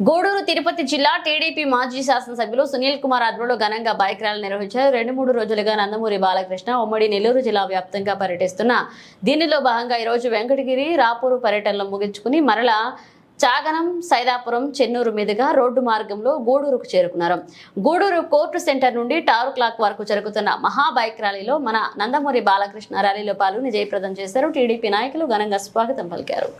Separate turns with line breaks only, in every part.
గూడూరు తిరుపతి జిల్లా టీడీపీ మాజీ శాసనసభ్యులు సునీల్ కుమార్ ఆధ్వర్యంలో ఘనంగా బైక్ ర్యాలీ నిర్వహించారు. రెండు మూడు రోజులుగా నందమూరి బాలకృష్ణ ఉమ్మడి నెల్లూరు జిల్లా వ్యాప్తంగా పర్యటిస్తున్న దీనిలో భాగంగా ఈరోజు వెంకటగిరి రాపూరు పర్యటనలో ముగించుకుని మరలా చాగనం సైదాపురం చెన్నూరు మీదుగా రోడ్డు మార్గంలో గూడూరుకు చేరుకున్నారు. గూడూరు కోర్టు సెంటర్ నుండి టారు క్లాక్ వరకు జరుగుతున్న మహా బైక్ ర్యాలీలో మన నందమూరి బాలకృష్ణ ర్యాలీలో పాల్గొని జయప్రదం చేశారు. టీడీపీ నాయకులు ఘనంగా స్వాగతం పలికారు.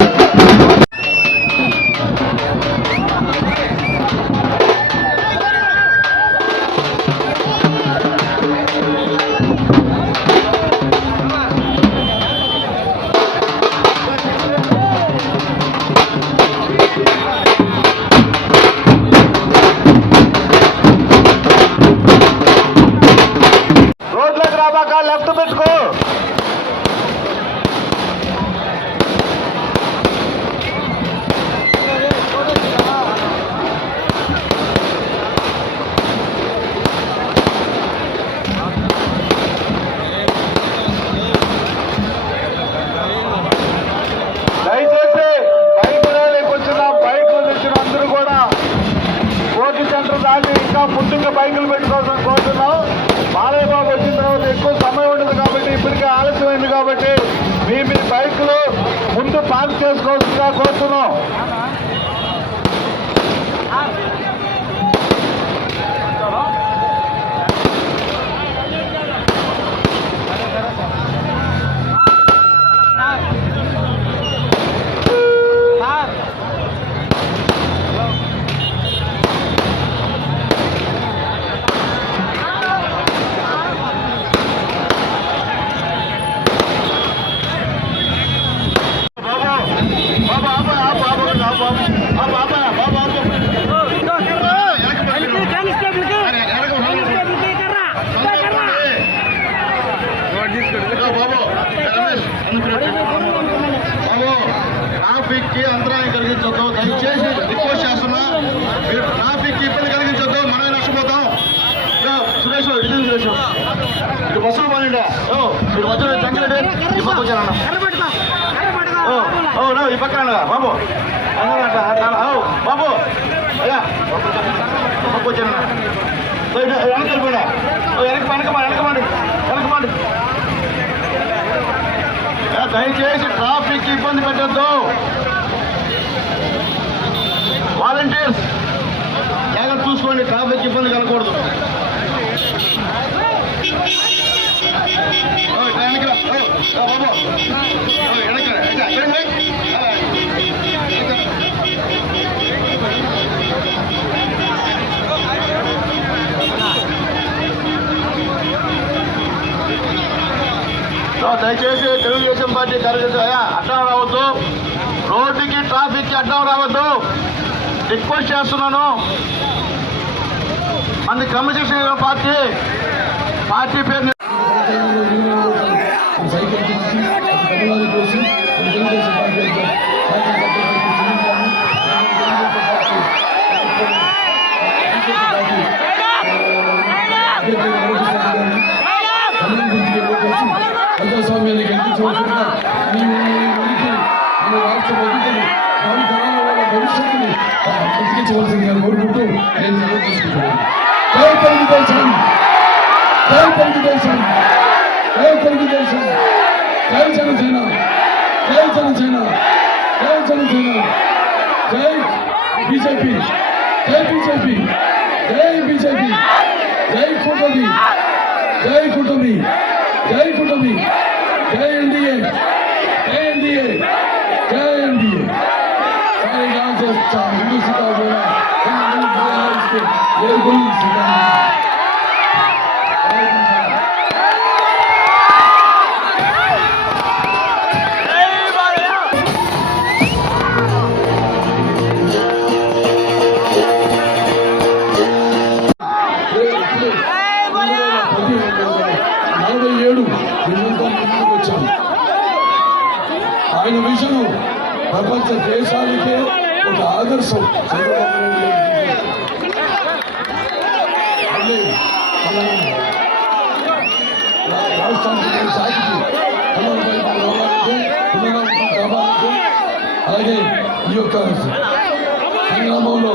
ఆన్ చేసుకోవాల్సిందిగా కోరుతున్నాం. ఈ పక్కన బాబు. అన్నమాట, బాబు. అయ్యా. పక్క వచ్చానన్న ఓ, వెనక వెళ్ళిపోయినా వెనక వెనకమండి వెనకమండి వెనకమండి దయచేసి ట్రాఫిక్ ఇబ్బంది పెట్టద్దు. వాలంటీర్స్ జాగ్రత్త చూసుకోండి ట్రాఫిక్ ఇబ్బంది కలగకూడదు. దయచేసి తెలుగుదేశం పార్టీ కార్యకర్త అడ్డం రావద్దు. రోడ్డుకి ట్రాఫిక్ అడ్డం రావద్దు. రిక్వెస్ట్ చేస్తున్నాను. మంది క్రమశిక్షణ పార్టీ పార్టీ పేరు
బ్రతికించవలసిందిగా కోరుకుంటూ నేను సెలవు తీసుకుంటున్నాను. జై తెలుగుదేశం జై తెలుగుదేశం జై తెలుగుదేశం జై జనసేన! జై జనసేన! జై జనసేన! జై బీజేపీ! జై బీజేపీ! జై బీజేపీ! జై కూటమి! జై కూటమి! జై కూటమి! జై ఎన్డీఏ! జై ఎన్డీఏ! జై NDA! quiere danzas, chambulística buena, en el mundo de este, de ఆదర్శం. రాష్ట్రానికి సాగికి పునరావృతం కావాలంటే అలాగే ఈ యొక్క సంగ్రామంలో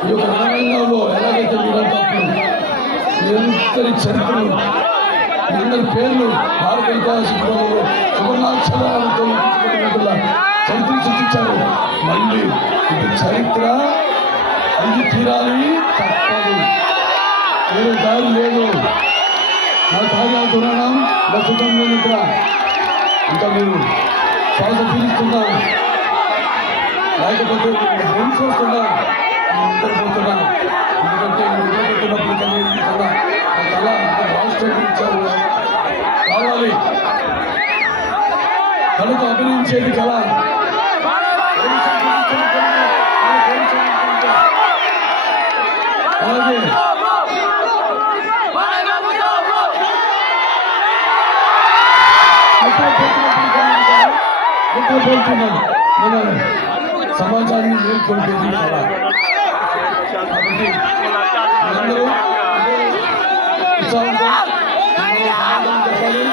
ఈ యొక్క రంగంలో ఎలాగైతే మీరంతా మీరందరి చరిత్రలు అందరి పేర్లు భారత ఇతిహాస సువర్ణాక్షరాలతో చరిత్ర చూపించారు. మళ్ళీ ఇది చరిత్ర. అయ్యి తీరాలి. తప్పదు. వేరే దారి లేదు. నా తాజా దురాణం నా సుఖం నిద్ర ఇంకా మీరు శ్వాస పీలుస్తున్నా లేకపోతే డ్రింక్స్ వస్తున్నా నిద్రపోతున్నా ఎందుకంటే నిద్రపోతున్నప్పుడు కదా కళ రాష్ట్రం ఇచ్చారు కావాలి కళతో అభినయించేది కళ అలాగే పోతున్నాను మన సమాజాన్ని మేల్కొల్పేది కళ అందరూ ఉత్సాహంగా చెప్పాలి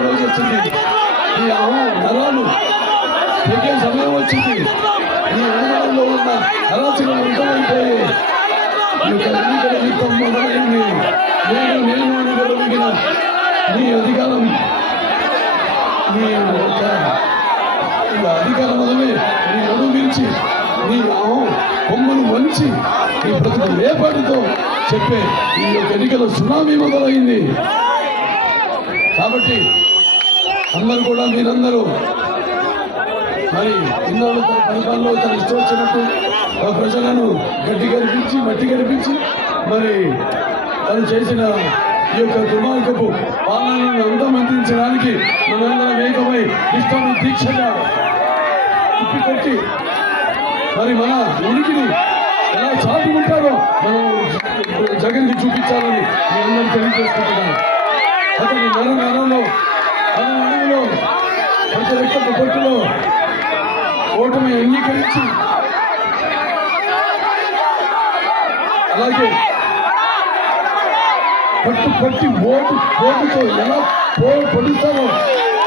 రోజు వచ్చింది ఈ నరాలు తెగే సమయం వచ్చింది. ఈ అనుమానంలో ఉన్న అరాచకం అంతమైపోయి ఈ మొదలైంది. నేను నేను అని నీ అధికారం నీ యొక్క అధికారం వల్లనే నీ నడుము విరిచి నీ బొమ్మను వంచి నీ ప్రతి ఏపాటితో చెప్పే ఈ యొక్క ఎన్నికల సునామీ మొదలైంది. కాబట్టి అందరూ కూడా మీరందరూ మరి ఇన్నాళ్ళు తన పరిపాలనలో తన ఇష్టం వచ్చినట్టు ఆ ప్రజలను గడ్డి గడిపించి మట్టి గడిపించి మరి తను చేసిన ఈ యొక్క దుర్మార్గపు పాలనను అందించడానికి మనందరం ఏకమై ఇష్టం దీక్షగా తిప్పికొట్టి మరి మన ఉనికిని ఎలా చాటుకుంటారో మనం జగన్కి చూపించాలని మీ అందరూ తెలియజేసుకుంటున్నాను. అతని నర నరంలో అతని అడవిలో ప్రతి రక్తపు ఓటమి అంగీకరించి అలాగే పట్టు పట్టి ఓటు ఓటుతో ఎలా పో పొడుస్తారో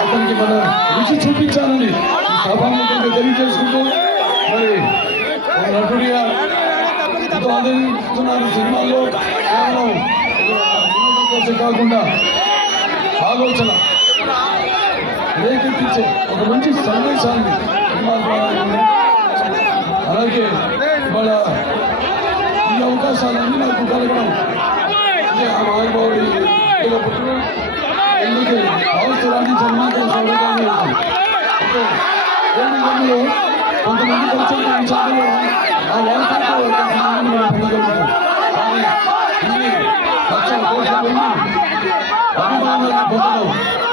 అతనికి మన రుచి చూపించాలని ఈ సభాముఖంగా తెలియజేసుకుంటూ మరి నటుడిగా ఆదరిస్తున్నారు సినిమాల్లో కేవలం కోసం కాకుండా ఆలోచన. రేకెత్తించే ఒక మంచి సందేశాన్ని అలాగే వాళ్ళ ఈ అవకాశాలన్నీ నాకు కలగడం అంటే ఆ మహానుభావుడి ఎందుకు అవసరాన్ని జన్మాంతం కొంతమంది పరిచయం ఆ వారసత్వ పొందగలుగుతాం లక్షల కోట్ల మంది పొందడం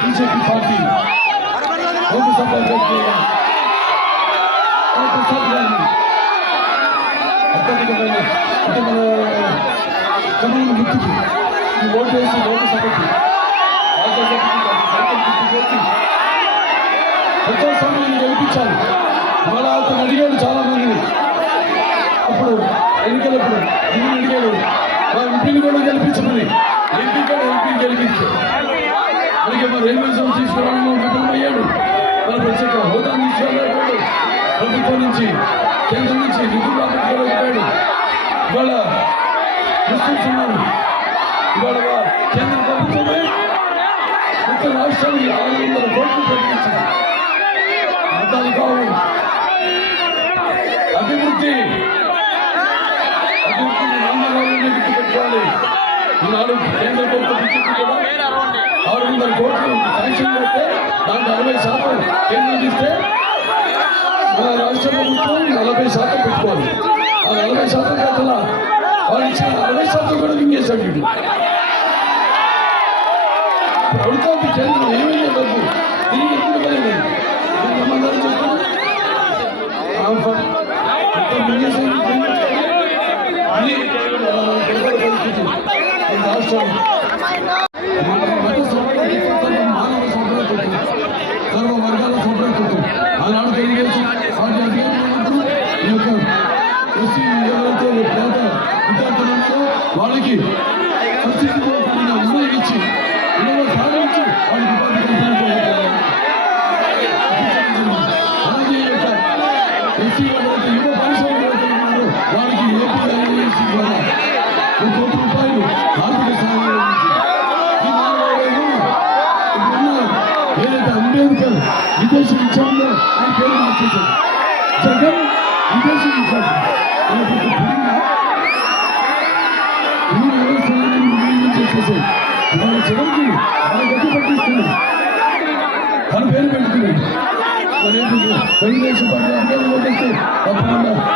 బీజేపీ పార్టీ లోక్సభ అత్యధికమైన గుర్తుకి ఈ ఓటు వేసి లోకసభకి రాజ్యసభకి గెలిపించాలి. అతను అడిగాడు చాలా మంది అప్పుడు ఎన్నికలప్పుడు దీన్ని అడిగాడు ఎంపీని కూడా గెలిపించమని ఎంపీ కూడా ఎంపీని గెలిపించాడు అలాగే మరి రైల్వే సంస్థ తీసుకురావడంలో విఫలమయ్యాడు మన ప్రత్యేక హోదా తీసుకెళ్ళాడు ప్రభుత్వం నుంచి కేంద్రం నుంచి నిధులు రాబట్టుకోలేకపోయాడు ఇవాళ ముస్లిమ్స్ ఇవాళ కేంద్ర ప్రభుత్వమే ఒక రాష్ట్రానికి ఆరు వందల కోట్లు ప్రకటించింది. అర్థాలు కావు. అభివృద్ధి చెప్పాలి ఈనాడు కేంద్ర ప్రభుత్వం ఆరు వందల కోట్లు శాంక్షన్ చేస్తే దాంట్లో అరవై శాతం కేంద్రం ఇస్తే మన రాష్ట్ర ప్రభుత్వం నలభై శాతం పెట్టుకోవాలి. ఆ నలభై శాతం కాకుండా వాళ్ళు ఇచ్చిన అరవై శాతం కూడా మింగేశాడు వీడు. ప్రభుత్వానికి కేంద్రం ఏమైనా డబ్బు తిరిగి ఎప్పుడు పోయింది? రమ్మన్నారు చెప్పండి మింగేశాడు. అది, ఆ, పెద్దల పరిస్థితి. ఈ తెలుగుదేశం పార్టీ అధికారంలోకి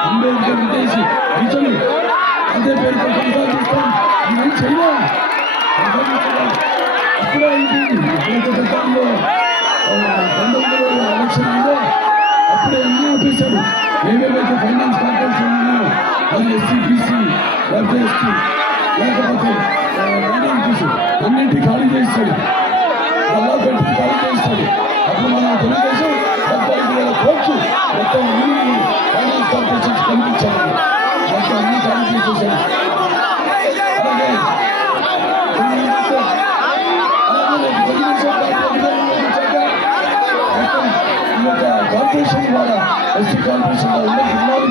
అంబేద్కర్ విదేశీ విజయం అదే పేరుతో కొనసాగిస్తాం ఇవేం అప్పుడే అయిపోయింది గతంలో ఆ, పంతొమ్మిదిలో అప్పుడే అన్ని ఆపేశాడు ఏవేవైతే ఫైనాన్స్ కార్పొరేషన్ ఉన్నాయో అది ఎస్సీ బీసీ లేకపోతే ఎస్టీ లేకపోతే మైనారిటీస్ అన్నింటి ఖాళీ చేస్తాడు అలా పెట్టి ఖాళీ చేస్తాడు అప్పుడు మన తెలుగుదేశం డెబ్బై ఐదు వేల కోట్లు మొత్తం ఊరిని ఫైనాన్స్ కార్పొరేషన్ కల్పించాడు మొత్తం అన్ని ఖాళీ చేసేసాడు అలాగే తెలుగుదేశం కార్పొరేషన్ ద్వారా ఎస్సీ కార్పొరేషన్ ద్వారా రుణాలు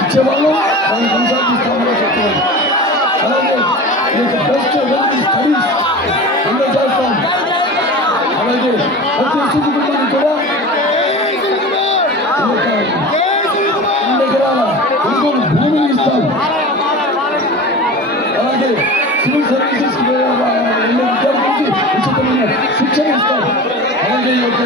ఇచ్చేవాళ్ళు దాన్ని కొనసాగిస్తామని చెప్తున్నారు అలాగే ఈ యొక్క బెస్ట్ స్టడీస్ అందజేస్తాం అలాగే ప్రతి కుటుంబానికి కూడా ఈ యొక్క రెండు ఎకరాల కొనుగోలు భూమిని ఇస్తాం అలాగే సివిల్ సర్వీసెస్ విద్యార్థులకి ఉచితమైన శిక్షణ ఇస్తాం. అలాగే ఈ యొక్క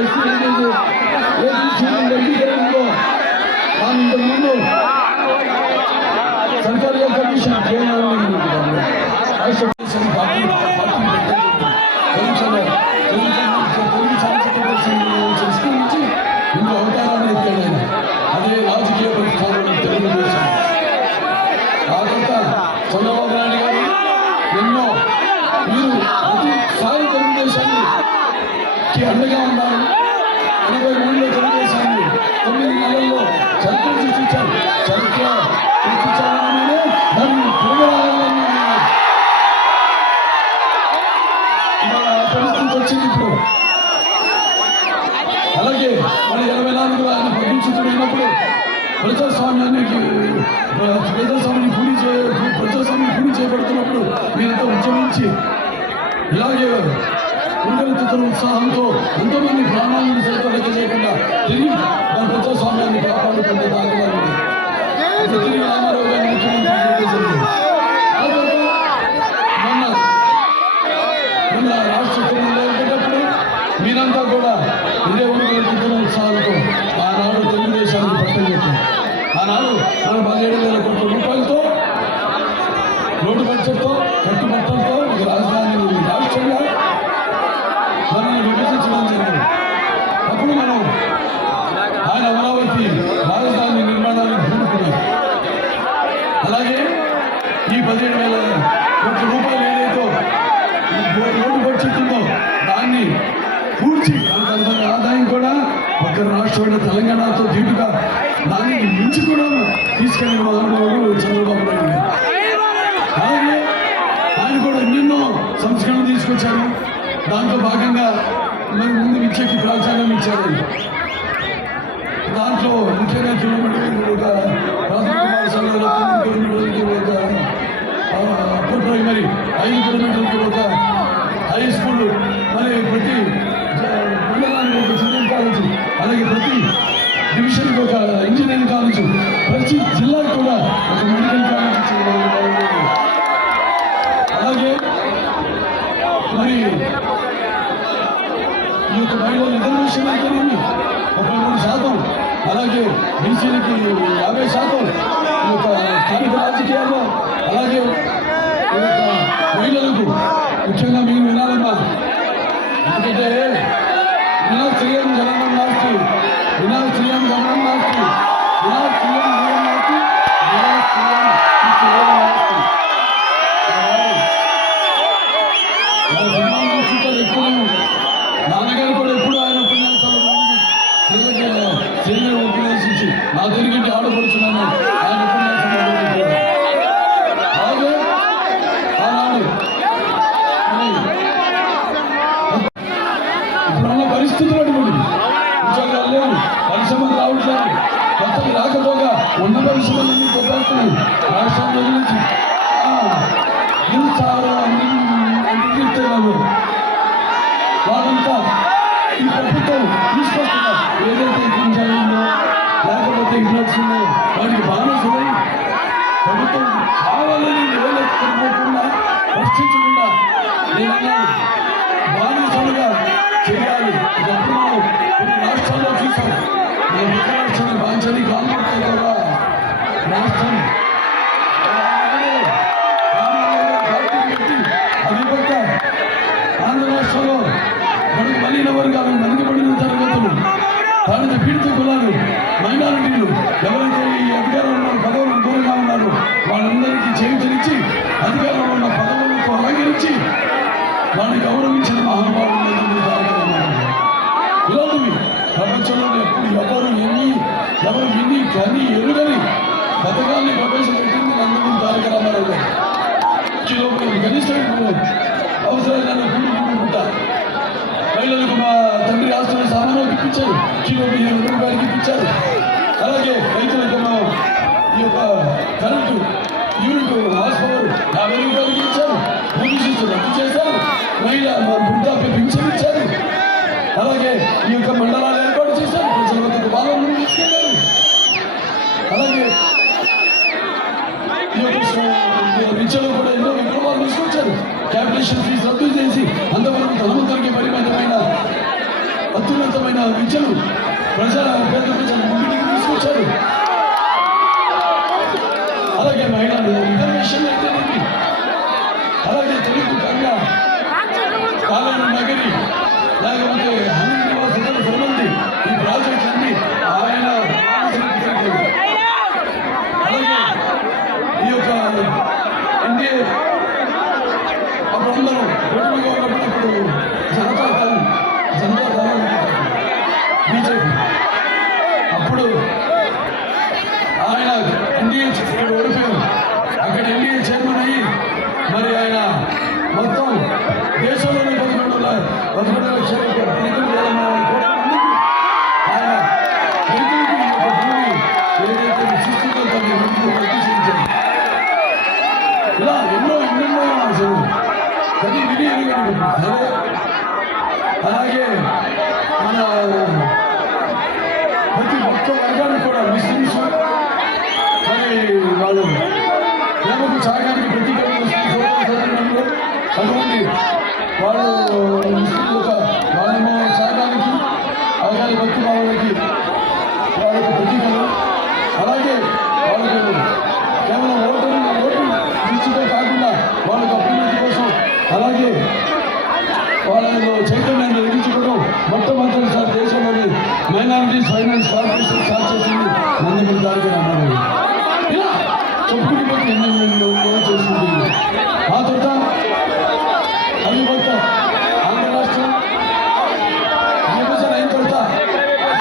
ఇలాగే ఉండగలుగుతున్న ఉత్సాహంతో ఎంతోమంది ప్రాణాలను సైతం లెక్క చేయకుండా తిరిగి మన ప్రజాస్వామ్యాన్ని కాపాడుకుంటే దానిలో ఉంది. అది తిరిగి రామారావు గారిని ముఖ్యమంత్రి చేసింది. మొన్న రాష్ట్ర కేంద్రంలో మీరంతా కూడా ఇదే ఉండగలుగుతున్న ఉత్సాహాలతో ఆనాడు తెలుగుదేశానికి పట్టం పెట్టారు ఆనాడు మన పదిహేడు వేల కోట్ల రూపాయలతో బడ్జెట్తో కట్టుబట్టలతో రాజధాని రాష్ట్రంగా మనల్ని విభజించడం జరిగింది అప్పుడు మనం ఆయన అమరావతి రాజధాని నిర్మాణానికి పూనుకున్నాం అలాగే ఈ పదిహేడు వేల కోట్ల రూపాయలు ఏదైతే రోడ్డు బడ్జెట్ ఉందో దాన్ని పూడ్చి అంత ఆదాయం కూడా పక్క రాష్ట్రమైన తెలంగాణతో దీటుగా దాన్ని మించి కూడా తీసుకెళ్ళిన చంద్రబాబు నాయుడు అలాగే ఆయన కూడా ఎన్నెన్నో సంస్కరణలు తీసుకొచ్చారు దాంతో భాగంగా మరి ముందు విద్యకి ప్రాధాన్యం ఇచ్చారు దాంట్లో ముఖ్యంగా కిలోమీటర్ ఒక ప్రైమరీ ఐదు కిలోమీటర్లకి తర్వాత హై స్కూల్ మరి ప్రతి జ- మండలానికి ఒక అలాగే ప్రతి డివిజన్కి ఒక ఇంజనీరింగ్ కాలేజ్ ప్రతి జిల్లాకు కూడా ఒక మెడికల్ కాలేజ్ అలాగే మరి ఈ యొక్క మహిళల రిజర్వేషన్ అయితేనేమి ముప్పై మూడు శాతం. అలాగే బీసీలకి యాభై శాతం. ఈ యొక్క స్థానిక రాజకీయాల్లో. అలాగే మహిళలకు ముఖ్యంగా మీరు వినాలమ్మా. ఎందుకంటే Final clear, Jalan Marti. Final clear, Jalan Marti. Final clear. చేయాలి. ఒకప్పుడు మనం కొన్ని రాష్ట్రాల్లో చూసాం నేను ఒక రాష్ట్రాన్ని బాంచని కాంగ్రెస్ కూడా రాష్ట్రం అధిపత్య ఆంధ్ర రాష్ట్రంలో మనకు బలిన వర్గాలు వెనుకబడిన తరగతులు తాడిత పీడిత కులాలు మైనారిటీలు ఎవరైతే ఈ అధికారంలో ఉన్న పదవులు దూరంగా ఉన్నారు వాళ్ళందరికీ చేయించనిచ్చి అధికారంలో ఉన్న పదవులకు అలంకరించి వాడిని గౌరవించిన మహానుభావులు ఇలాంటివి ప్రపంచంలో ఎప్పుడు ఎవరు ఎన్ని ఎవరు విని కని ఎరుగని పథకాన్ని ప్రవేశపెట్టింది నందమూరి తారక రామారావు గారు. కిలోమీటర్ అవసరమైన గుండు గుండు మహిళలకు మా తండ్రి రాష్ట్రంలో సామాను ఇప్పించారు. కిలో పదిహేను రూపాయలకి ఇప్పించారు. అలాగే రైతులకు ఈ యొక్క కరెంటు యూనిట్ హాస్ యాభై రూపాయలకి ఇచ్చారు భూమి రద్దు చేశారు. మహిళ మా వృద్ధాప్య పింఛన్ ఇచ్చారు. అలాగే ఈ యొక్క మండలాలు ఏర్పాటు చేశారు. ప్రజల వద్దకు బాలను తీసుకెళ్ళారు. అలాగే ఈ యొక్క విద్యలో కూడా ఎన్నో విప్లవాలు తీసుకొచ్చారు. క్యాపిటేషన్ ఫీజు రద్దు చేసి అంతవరకు ధనవంతులకి పరిమితమైన అత్యున్నతమైన విద్యను ప్రజా పేద ప్రజల ముందుకు తీసుకొచ్చారు అలాగే మహిళా రిజర్వేషన్ అయితేనేమి అలాగే తెలుగు కన్యా కాలేరు నగరి లేకపోతే హనుమ నివాస సంబంధి ఈ ప్రాజెక్ట్ అన్ని ఆయన ఆలోచనకు అలాగే ఈ యొక్క ఎన్డీఏ అప్పుడు అందరూ కూటమిగా ఉన్నప్పుడు అప్పుడు జనతా దళం జనతా దళం బీజేపీ అప్పుడు ఆయన ఎన్డీఏ ఇక్కడ ఓడిపోయారు అక్కడ ఎన్డీఏ చైర్మన్ అయ్యి మరి ఆయన మొత్తం దేశంలోనే పదకొండు ల- పదకొండు లక్షల పదకొండు వేల కోట్ల మందికి ఆయన రైతులకు ఈ యొక్క భూమి ఏదైతే సృష్టితో తన రైతులు ప్రతిష్ఠించారు ఇలా ఎన్నో ఎన్నెన్నో అసలు అది విని ఎరుగని సరే అలాగే మన ప్రతి ఒక్క వర్గానికి కూడా ముస్లిమ్స్ మరి వాళ్ళు ప్రేమకు సాగానికి ప్రతీకరణ సోదరులు అటువంటి వాళ్ళు